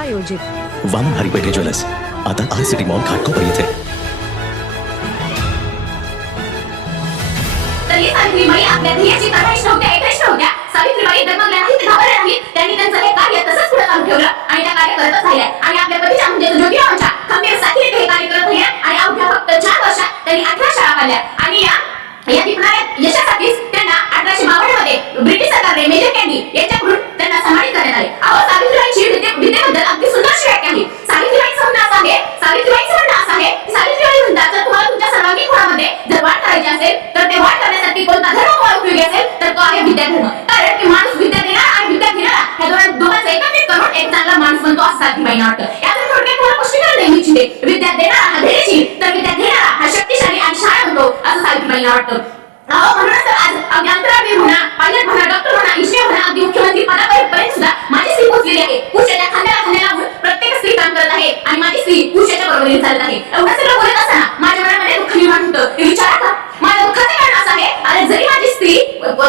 प्रायोजित वामन हरी पेठे ज्वेलर्स आता R city mall Ghatkopar येथे. तरी सावित्रीबाई आपल्या ध्येयाची तळमळ नव्हत्या, एकच नव्हत्या. सावित्रीबाई डगमगल्या नाहीत, घाबरल्या नाहीत. त्यांनी त्यांचं हे कार्य तसंच पुढे चालू ठेवलं आणि त्या कार्य करतच राहिल्या आणि आपल्या पतीच्या म्हणजे ज्योतिरावांच्या खंबीर साथीने हे कार्य करत राहिल्या आणि अवघ्या फक्त 4 वर्षात त्यांनी 18 शाळा काढल्या आणि या टिकणाऱ्या यशासाठीच त्यांना 1852 मध्ये ब्रिटिश सरकारने मेजर कॅन्डी यांच्याकडून त्यांना सन्मानित करण्यात आले. सावित्रीबाईंची विद्येबद्दल अगदी सुंदर व्याख्या आहे. सावित्रीबाईंचं म्हणणं असं आहे, सावित्रीबाई म्हणतात जर तुम्हाला तुमच्या सर्वांगीण गुणामध्ये जर वाढ करायची असेल तर ते वाढ करण्यासाठी कोणता धर्म उपयोगी असेल तर तो आहे विद्या धर्म. कारण की माणूस विद्या देणारा आणि विद्या घेणारा ह्या दोघांचं एकत्रित करून एक चांगला माणूस बनतो असं सावित्रीबाईंना वाटतं. यातून थोडक्यात तुम्हाला स्पष्टीकरण देऊ इच्छिते. विद्या देणारा हा धैर्यशील तर विद्या घेणारा हा शक्तिशाली आणि शाळा बनतो असं सावित्रीबाईंना वाटतं. म्हणूनच आज अंतराळवीर म्हणा, पायलट म्हणा, डॉक्टर म्हणा, इंजिनियर म्हणा, अगदी मुख्यमंत्री पदापर्यंत सुद्धा माझी स्त्री पोहोचलेली आहे. पुरुषाच्या खांद्याला लावून प्रत्येक स्त्री काम करत आहे आणि माझी स्त्री पुरुषाच्या बरोबरीने चालत आहे. एवढं सगळं बोलत असताना माझ्या मनामध्ये दुःख निर्माण होतं. विचारा का माझ्या दुःखाचे कारण असं आहे, अरे जरी माझी स्त्री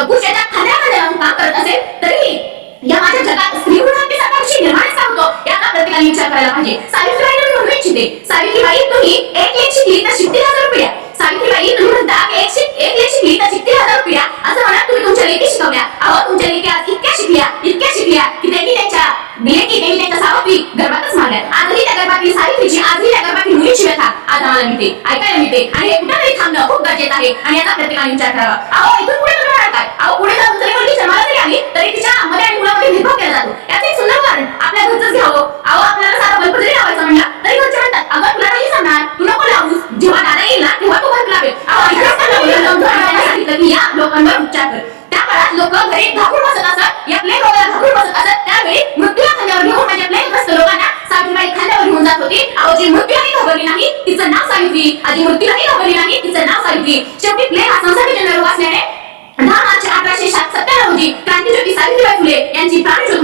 पुरुषाच्या खांद्याला लावून काम करत असेल तरी या माझ्या जगात स्त्री गुणांचा विषय निर्माण होतो याचा प्रत्येकाने विचार करायला पाहिजे. सावित्रीबाईंना मी म्हणू इच्छिते, सावित्रीबाई तुम्ही एक शिकली तर 60,000 पिढ्या. सावित्रीबाई तुम्ही म्हणता एक शिकली तर 60,000 पिढ्या असं म्हणा. तुम्ही तुमच्या लेकी शिकवल्या. तुमच्या लेकी आज इतक्या शिकल्या की त्यांनी त्यांच्या सावत्री गर्भातच मारल्या. आजही त्या गर्भातील सावित्रीची, आजही त्या गर्भातील मुलीची व्यथा आज आम्हाला मिळते, ऐकायला मिळते आणि हे कुठेतरी थांबणं खूप गरजेचं आहे आणि याचा प्रत्येकाने विचार करावा. इथून पुढे तुम्ही म्हणाल काय? पुढे जाऊन जरी मुलगी जन्माला जरी आली तरी तिच्या मध्ये आणि मुलामध्ये भेदभाव केला जातो. याचं एक सुंदर उदाहरण आपल्या घरचंच घ्यावं. आपल्याला साधा बल्ब जरी लावायचा म्हणला तरी घरचे म्हणतात, अगं तुला नाही सांगणार, तू नको लावूस, जेव्हा दादा येईल ना तेव्हा तू बल्ब लावेल. सांगितलं की या लोकांवर उपचार कर. त्या काळात लोक घरी घाबरून बसत असत, या प्लेग रोगाला घाबरून बसत असत. त्यावेळी मृत्यूला खांद्यावर घेऊन म्हणजे प्लेगग्रस्त लोकांना सावित्रीबाई खांद्यावर घेऊन जात होती. जी मृत्यूलाही घाबरली नाही तिचं नाव सावित्री. आजी मृत्यूलाही घाबरली नाही तिचं नाव सावित्री. शेवटी प्लेग हा संसर्गजन्य रोग असल्याने 10 मार्च 1897 रोजी क्रांतिज्योती सावित्रीबाई फुले यांची प्राणज्योत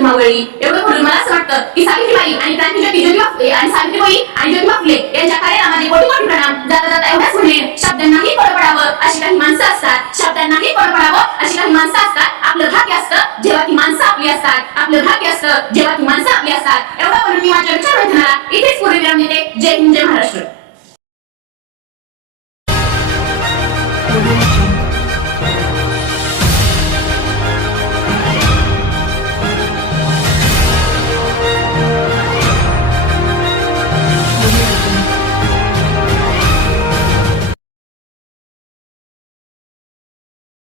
मावळली. एवढं बोलून मला असं वाटतं की सावित्रीबाई आणि क्रांतिज्योती ज्योतिबा फुले आणि सावित्रीबाई आणि ज्योतिबा फुले यांच्या कार्याला माझे कोटी कोटी प्रणाम. जाता जाता एवढंच म्हणेन, शब्दांनाही कोड पडावं अशी काही माणसं असतात. शब्दांनाही कोड पडावं अशी काही माणसं असतात. आपलं भाग्य असतं जेव्हा ती माणसं आपली असतात. आपलं भाग्य असतं जेव्हा ती माणसं आपली असतात. एवढं बोलून मी माझ्या विचारवंतनाला इथेच पूर्ण